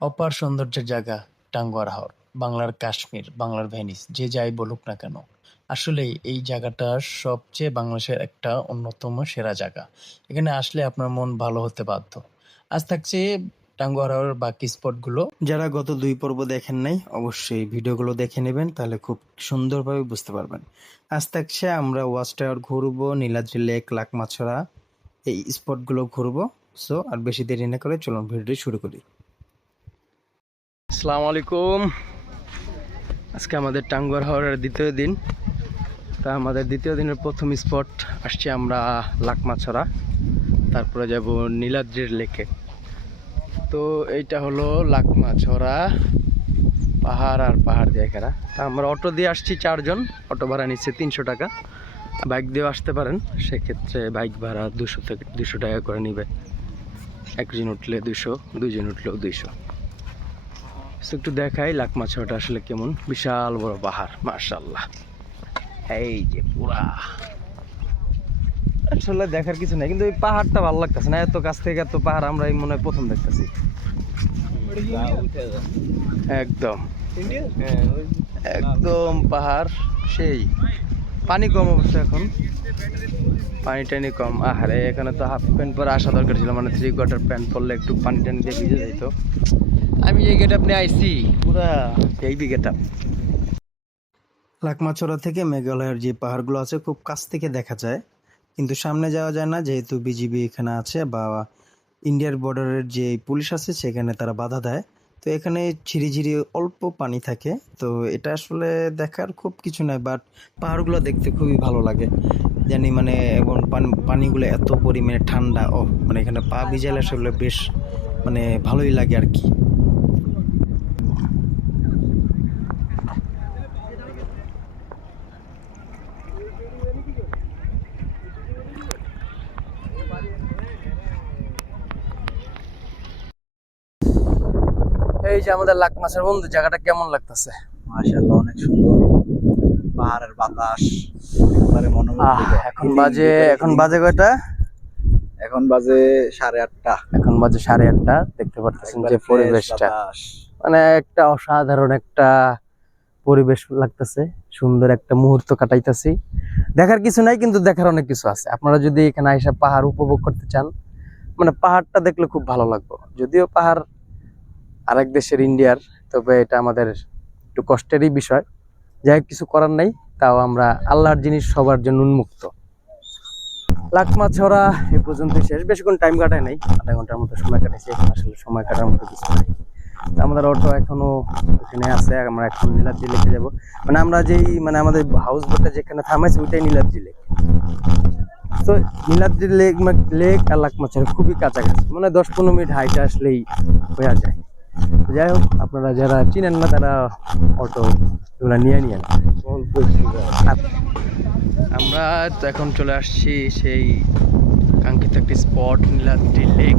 অপার সৌন্দর্যের জায়গা টাঙ্গুয়ার হাওর, বাংলার কাশ্মীর, বাংলার ভেনিস, যে যাই বলুক না কেন। আসলেই এই জায়গাটা সবচেয়ে বাংলাদেশের একটা অন্যতম সেরা জায়গা। এখানে আসলে আপনার মন ভালো হতে বাধ্য। আজ থাকছে টাঙ্গুয়ার হাওরের বাকি স্পটগুলো। যারা গত দুই পর্ব দেখেন নাই, অবশ্যই ভিডিওগুলো দেখে নেবেন, তাহলে খুব সুন্দরভাবে বুঝতে পারবেন। আজ থাকছে আমরা ওয়াচ টাওয়ার ঘুরবো, নীলাদ্রি লেক, লাকমাছড়া, এই স্পটগুলো ঘুরবো। সো আর বেশি দেরি না করে চলুন ভিডিওটি শুরু করি। আসসালামু আলাইকুম। আজকে আমাদের টাঙ্গুয়ার হাওড়ের দ্বিতীয় দিন। তা আমাদের দ্বিতীয় দিনের প্রথম স্পট আসছি আমরা লাকমাছড়া, তারপরে যাব নীলাদ্রির লেকে। তো এইটা হলো লাকমাছড়া, পাহাড় আর পাহাড় দিয়ে ঘেরা। তা আমরা অটো দিয়ে আসছি চারজন, অটো ভাড়া নিচ্ছে তিনশো টাকা। বাইক দিয়েও আসতে পারেন, সেক্ষেত্রে বাইক ভাড়া দুশো থেকে, দুশো টাকা করে নিবে। একজন উঠলে দুশো দুজন উঠলেও দুইশো। একটু দেখাই লাকমাছড়াটা আসলে কেমন। বিশাল বড় পাহাড় মার্শাল্লাহ এই যে পুরা। আসলে দেখার কিছু নাই, কিন্তু এই পাহাড়টা ভালো লাগতেছে না। এত কাছ থেকে এত পাহাড় আমরা মনে হয় প্রথম দেখতেছি। একদম। একদম পাহাড়, সেই। পানি কম অবশ্য এখন। পানি টানি কম। আহারে, এখানে তো হাফ প্যান্ট পরে আসা দরকার ছিল মানে থ্রি কোয়ার্টার প্যান্ট পরলে একটু পানি টানি দিয়ে ভিজে যেত আমি এই গেট আপনি আইসি পুরা এই গেট আপ লাকমাছড়া থেকে মেঘালয়ের যে পাহাড়গুলো আছে, খুব কাছ থেকে দেখা যায়। কিন্তু সামনে যাওয়া যায় না, যেহেতু বিজিবি এখানে আছে বা ইন্ডিয়ার বর্ডারের যে পুলিশ আছে, সেখানে তারা বাধা দেয়। তো এখানে ঝিরিঝিরি অল্প পানি থাকে। তো এটা আসলে দেখার খুব কিছু নয় বাট পাহাড়গুলো দেখতে খুবই ভালো লাগে। জানি মানে এবং পান- পানিগুলো এত পরিমাণে ঠান্ডা ও মানে এখানে পা ভিজালে আসলে বেশ মানে ভালোই লাগে আর কি। এই যে আমাদের লাখ মাছের বন্ধু জায়গাটা কেমন লাগতেছে? মাশাআল্লাহ অনেক সুন্দর। পাহাড়ের বাতাস একবারে মনোমুগ্ধ এখন বাজে এখন বাজে কয়টা? এখন বাজে সাড়ে আটটা। এখন বাজে সাড়ে আটটা দেখতে পারতেছেন যে পরিবেশটা। মানে একটা অসাধারণ একটা পরিবেশ লাগতেছে সুন্দর একটা মুহূর্ত কাটাইতেছি। দেখার কিছু নাই কিন্তু দেখার অনেক কিছু আছে। আপনারা যদি এখানে এসে পাহাড় উপভোগ করতে চান মানে পাহাড়টা দেখলে খুব ভালো লাগবে। যদিও পাহাড় আরেক দেশের ইন্ডিয়ার, তবে এটা আমাদের একটু কষ্টেরই বিষয়। যাই কিছু করার নাই, তাও আমরা আল্লাহর জিনিস সবার জন্য উন্মুক্ত। লাকমা ছড়া এ পর্যন্ত শেষ। বেশিক্ষণ টাইম কাটায় নাই, আধা ঘণ্টার মতো সময় কাটাইছি আসলে সময় কাটার মতো কিছু নাই। আমাদের অটো এখনও এখানে আছে, আমরা এখন নীলাদ্রি লেকে যাব। মানে আমরা যেই মানে আমাদের হাউস বোটটা যেখানে থামাইছি, ওইটাই নীলাদ্রি লেক তো নীলাদ্রি লেক লেক আর লাকমাছড়া খুবই কাছাকাছি মানে দশ পনেরো মিনিট হাইটে আসলেই হয়ে যায়। যাই হোক, আপনারা যারা চিনেন না, তারা অটো এগুলো নিয়ে নিয়ে আমরা তো এখন চলে আসছি সেই কাঙ্ক্ষিত একটি স্পট, নীলাদ্রি লেক।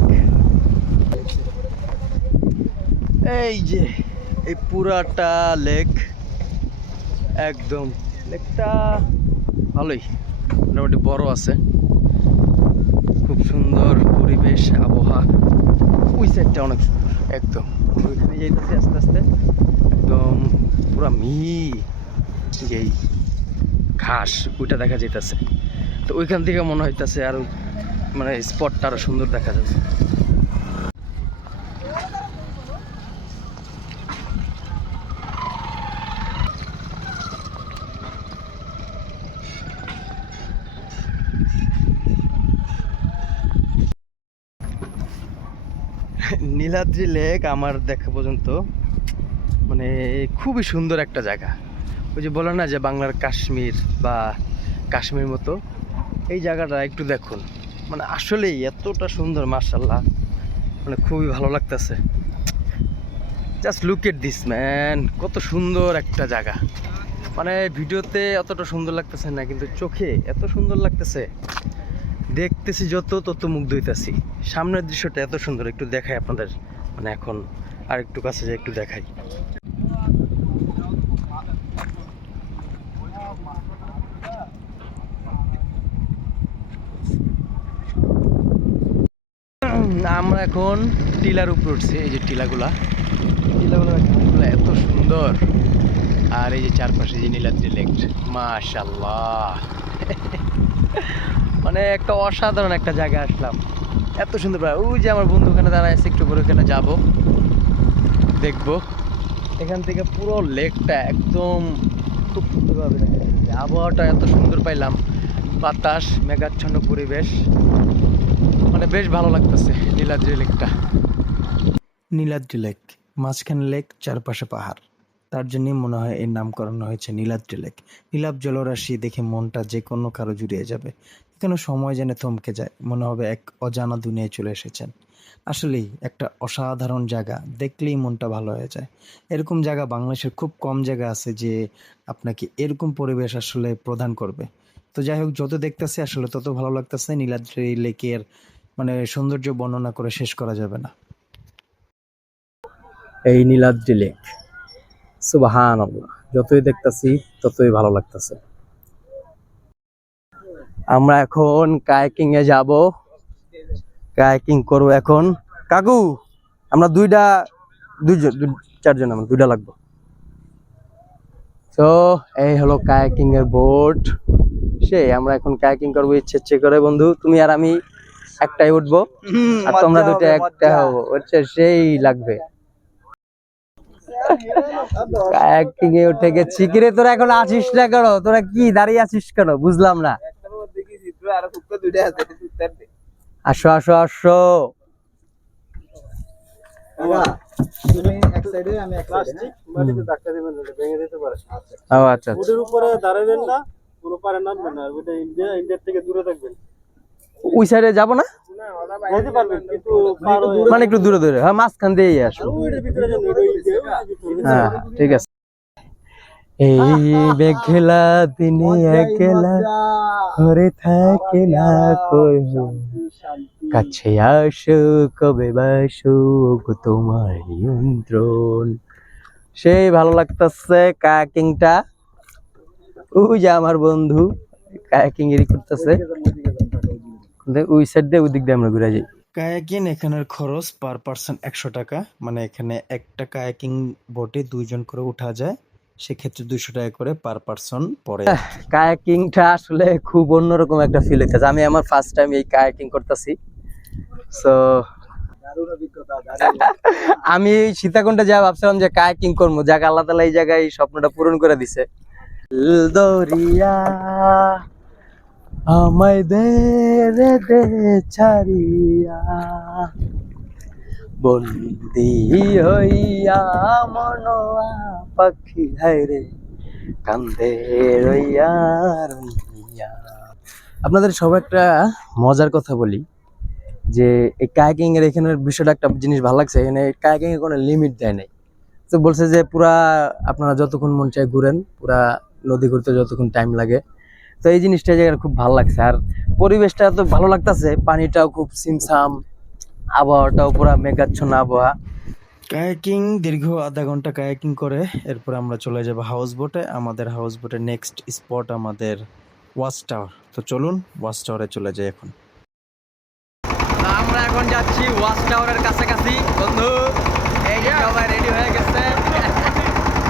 এই যে, এই পুরাটা লেক। একদম, লেকটা ভালোই, মোটামুটি বড় আছে। খুব সুন্দর পরিবেশ, আবহাওয়া। ওই সাইডটা অনেক সুন্দর, একদম। ওইখানে যাইতেছি আস্তে আস্তে। একদম পুরা মিহি যেই ঘাস, ওইটা দেখা যাইতেছে। তো ওইখান থেকে মনে হইতেছে আরও মানে স্পটটা আরও সুন্দর দেখা যাচ্ছে। নীলাদ্রি লেক আমার দেখা পর্যন্ত মানে খুবই সুন্দর একটা জায়গা। ওই যে বলে না যে বাংলার কাশ্মীর বা কাশ্মীর মতো, এই জায়গাটা একটু দেখুন। মানে আসলেই এতটা সুন্দর মার্শাল্লাহ মানে খুবই ভালো লাগতেছে। Just look at this man কত সুন্দর একটা জায়গা। মানে ভিডিওতে অতটা সুন্দর লাগতেছে না, কিন্তু চোখে এত সুন্দর লাগতেছে। দেখতেছি যত তত মুগ্ধ হইতাছি। সামনের দৃশ্যটা এত সুন্দর, একটু দেখাই আপনাদের। মানে এখন আর একটু কাছে যে একটু দেখাই। আমরা এখন টিলার উপর উঠছি, এই যে টিলাগুলা। ঘাসগুলো এত সুন্দর। আর এই যে চারপাশে যে নীলাদ্রি লেক মাশাল্লাহ মানে একটা অসাধারণ একটা জায়গায় আসলাম। এত সুন্দর পায় ওই যে আমার বন্ধু ওখানে দাঁড়ায় আছে, একটু করে ওখানে যাব। দেখব। এখান থেকে পুরো লেকটা একদম খুব সুন্দরভাবে দেখা যাচ্ছে। আবহাওয়াটা এত সুন্দর পাইলাম। বাতাস, মেঘাচ্ছন্ন পরিবেশ। মানে বেশ ভালো লাগতেছে নীলাদ্রি লেকটা। নীলাদ্রি লেক, মাঝখানে লেক, চারপাশে পাহাড়। তার জন্যই মনে হয় এর নামকরণ হয়েছে নীলাদ্রি লেক। নীলাভ জলরাশি দেখে মনটা যে কোনো কারও জুড়িয়ে যাবে। এখানে সময় যেন থমকে যায়, মনে হবে এক অজানা দুনিয়ায় চলে এসেছেন। আসলেই একটা অসাধারণ জায়গা, দেখলেই মনটা ভালো হয়ে যায়। এরকম জায়গা বাংলাদেশের খুব কম জায়গা আছে যে আপনাকে এরকম পরিবেশ আসলে প্রদান করবে। তো যাই হোক, যত দেখতেছি আসলে তত ভালো লাগতেছে, নীলাদ্রি লেকের মানে সৌন্দর্য বর্ণনা করে শেষ করা যাবে না। এই নীলাদ্রি লেক। সুবাহান যতই দেখতাছি ততই ভালো লাগতেছে। আমরা এখন কায়াকিং এ যাব। কায়াকিং করব এখন। কাকু আমরা দুইটা দুইজন দুই- চারজন আমরা দুইটা লাগবো। তো এই হলো কায়াকিং এর বোট সেই আমরা এখন কায়াকিং করব ইচ্ছে ইচ্ছে করে বন্ধু। তুমি আর আমি একটাই উঠবো। আর তোমরা দুটো একটা হব। সেই লাগবে। কায়াকিং এ উঠে গেছি। তোরা এখন আসিস না কেন? তোরা কি দাঁড়িয়ে আছিস কেন? বুঝলাম না। আসো আসো আসো। ও আচ্ছা আচ্ছা। উপরে দাঁড়াবেন না কোনো পারে নামবেন না ইন্ডিয়া ইন্ডিয়ার থেকে দূরে থাকবেন। ওই সাইডে যাব না? যেতে পারবেন কিন্তু মানে একটু দূরে দূরে হ্যাঁ মাঝখান দিয়েই। হ্যাঁ ঠিক আছে। এই মেঘলা দিনে একলা ঘরে থাকে না কই কাছে আসো কবে বাসো তোমার নিয়ন্ত্রণ। সেই ভালো লাগতেছে কায়াকিংটা। ওই যে আমার বন্ধু কায়াকিং এরই করতেছে ওই সাইড দিয়ে ওই দিক দিয়ে আমরা ঘুরে যাই। কায়াকিং এখানের খরচ পার পার্সন একশো টাকা। মানে এখানে একটা কায়াকিং বোটে দুইজন করে উঠা যায় সেক্ষেত্রে দুইশো টাকা করে পার পার্সন পড়ে। কায়াকিংটা আসলে খুব অন্যরকম একটা ফিল হইতেছে। আমি আমার ফার্স্ট টাইম এই কায়াকিং করতেছি। সো আমি এই সীতাকুণ্ডে যা ভাবছিলাম যে কায়াকিং করব যাক আল্লাহ তালা এই জায়গায় এই স্বপ্নটা পূরণ করে দিছে। দরিয়া আমায় দে রে দে ছাড়িয়া। বন্দি হইয়া মনোয়া পাখি, হায় রে, কান্দে রইয়া রইয়া। আপনাদের সব একটা মজার কথা বলি, যে এই কায়াকিং এর এখানের বিষয়টা একটা জিনিস ভালো লাগছে, এখানে কায়াকিং এর কোনো লিমিট দেয় নাই। তো বলছে যে পুরা আপনারা যতক্ষণ মন চায় ঘুরেন, পুরা নদী ঘুরতে যতক্ষণ টাইম লাগে তো এই জিনিসটা এই জায়গায় খুব ভালো লাগছে। আর পরিবেশটা তো ভালো লাগতেছে পানিটাও খুব সিমসাম আবহাওয়াটাও পুরা মেঘাচ্ছন্ন আবহাওয়া। কায়াকিং দীর্ঘ আধা ঘণ্টা কায়াকিং করে এরপর আমরা চলে যাব হাউস বোটে আমাদের হাউস বোটে নেক্সট স্পট আমাদের ওয়াচ টাওয়ার তো চলুন ওয়াচ টাওয়ারে চলে যাই এখন। আমরা এখন যাচ্ছি ওয়াচ টাওয়ারের কাছাকাছি। বন্ধু এই যে সবাই রেডি হয়ে গেছে।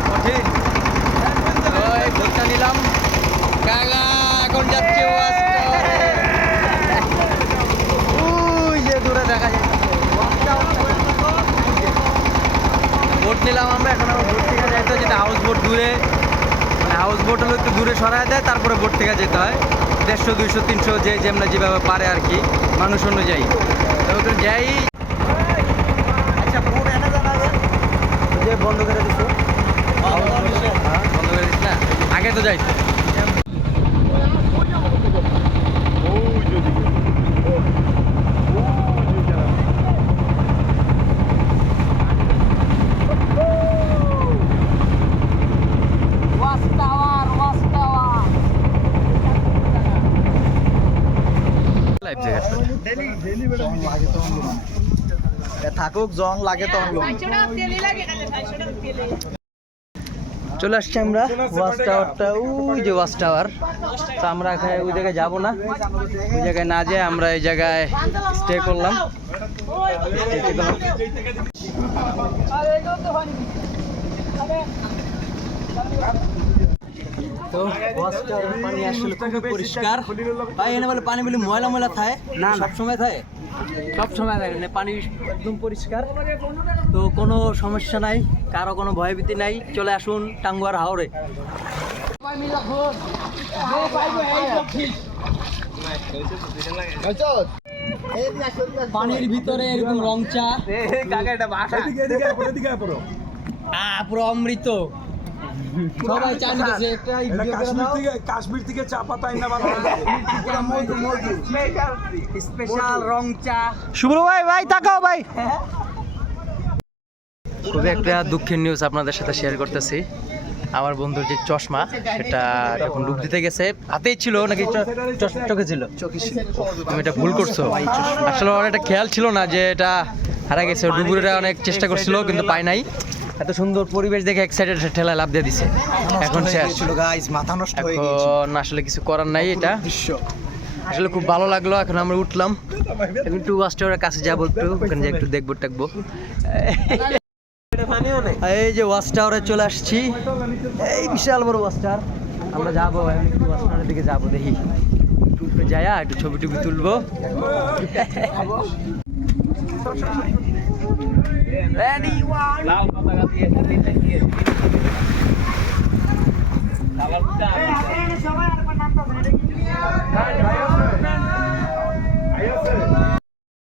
কঠিন। নিলাম। কাকা এখন যাচ্ছি ওই যে দূরে দেখা যাচ্ছে বোট নিলাম আমরা এখন আমার বোট থেকে যাইতে যেটা হাউস বোট দূরে। মানে হাউস বোট হলো একটু দূরে সরায় দেয় তারপরে বোট থেকে যেতে হয়। দেড়শো দুইশো তিনশো যে যেমন যেভাবে পারে আর কি মানুষ অনুযায়ী। তো যাই। আচ্ছা বোট এনে জানা যে বন্ধ করে দিছো। হ্যাঁ, বন্ধ করে দিস না? আগে তো যাইতো লাইভ জায়গা থাকুক জং লাগে তখন চলে আসছি আমরা ওয়াচ টাওয়ারটা ওই যে ওয়াচ টাওয়ার তো আমরা ওই জায়গায় যাব না। ওই জায়গায় না যেয়ে আমরা এই জায়গায় স্টে করলাম। তো ওয়াচ টাওয়ারের পানি আসলে খুবই পরিষ্কার। ভাই এনে বলে পানি বলে ময়লা ময়লা থাকে না। সব সময় থাকে সব সময় থাকে না পানি একদম পরিষ্কার তো কোনো সমস্যা নাই কারও কোনো ভয়ভীতি নাই চলে আসুন টাঙ্গুয়ার হাওড়ে পানির ভিতরে এরকম রং চা পুরো অমৃত সবাই চা নিতেছে একটা ভিডিও করে দাও। কাশ্মীর থেকে চা পাতা স্পেশাল রং চা। শুভ্র ভাই ভাই তাকাও ভাই। খুবই একটা দুঃখের নিউজ আপনাদের সাথে শেয়ার করতেছি। আমার বন্ধুর যে চশমা সেটা এখন ডুব দিতে গেছে। হাতেই ছিল নাকি চোখে ছিল? তুমি এটা ভুল করছ। আসলে ওর একটা খেয়াল ছিল না যে এটা হারা গেছে। ডুবুরিটা অনেক চেষ্টা করছিল কিন্তু পায় নাই। এত সুন্দর পরিবেশ দেখে এক্সাইটেড ঠেলা লাভ দিয়ে দিছে। এখন শেষ। মাথা নষ্ট হয়ে গেছে এখন আসলে কিছু করার নাই এটা। দৃশ্য। আসলে খুব ভালো লাগল এখন আমরা উঠলাম। এখন একটু ওয়াচ টাওয়ারের কাছে যাব একটু ওখানে যে একটু দেখব টেকবো। এই যে ওয়াচ টাওয়ারে চলে আসছি। এই বিশাল বড় ওয়াচ টাওয়ার আমরা যাব একটু ওয়াচ টাওয়ারের দিকে যাব দেখি। যায়া একটু ছবি টবি তুলবো। One.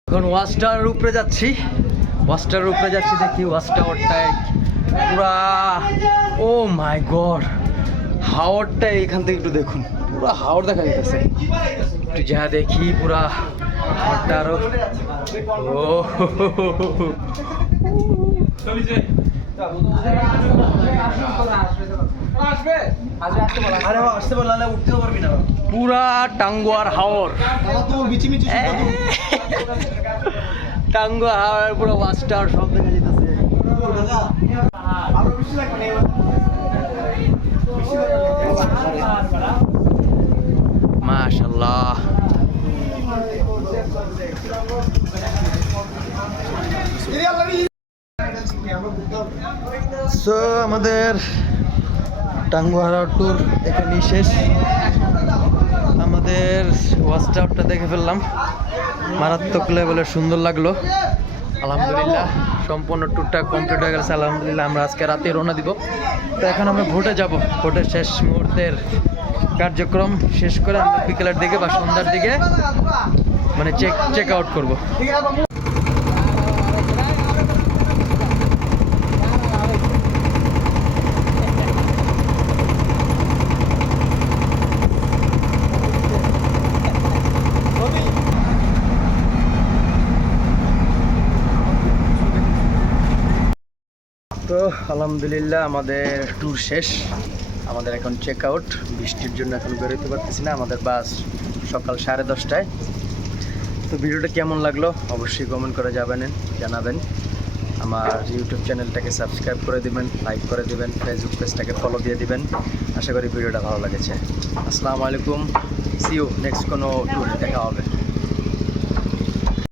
এখন ওয়াচ উপরে যাচ্ছি। ওয়াচ টাওয়ারের উপরে যাচ্ছি দেখি ওয়াচ টাওয়ারটায় পুরা ও মাই গড। হাওয়ারটা এখান থেকে একটু দেখুন। পুরা হাওর দেখা যাচ্ছে একটু যা দেখি পুরা হাওয়ারটা আরও। ও পুরা টাঙ্গুয়ার হাওর। টাঙ্গুয়ার হাওয়ার পুরো ওয়াচ টাওয়ার সব দেখা যেতেছে মাশাল্লাহ। সো আমাদের টাঙ্গুয়ার ট্যুর এখানেই শেষ। আমাদের টাওয়ারটা দেখে ফেললাম। মারাত্মক লেভেলে সুন্দর লাগল। আলহামদুলিল্লাহ, সম্পূর্ণ ট্যুরটা কমপ্লিট হয়ে গেছে। আলহামদুলিল্লাহ, আমরা আজকে রাতে রওনা দিব। তো এখন আমরা ভোটে যাব। ভোটের শেষ মুহূর্তের কার্যক্রম শেষ করে আমরা বিকেলের দিকে বা সন্ধ্যার দিকে মানে চেক চেক আউট করব তো আলহামদুলিল্লাহ, আমাদের ট্যুর শেষ। আমাদের এখন চেক আউট বৃষ্টির জন্য এখন বেরোতে পারতেছি না, আমাদের বাস সকাল সাড়ে দশটায়। তো ভিডিওটা কেমন লাগল অবশ্যই কমেন্ট করে যাবেন জানাবেন। আমার ইউটিউব চ্যানেলটাকে সাবস্ক্রাইব করে দিবেন লাইক করে দিবেন ফেসবুক পেজটাকে ফলো দিয়ে দিবেন। আশা করি ভিডিওটা ভালো লেগেছে। আসসালামু আলাইকুম সিও নেক্সট কোনো ট্যুরে দেখা হবে।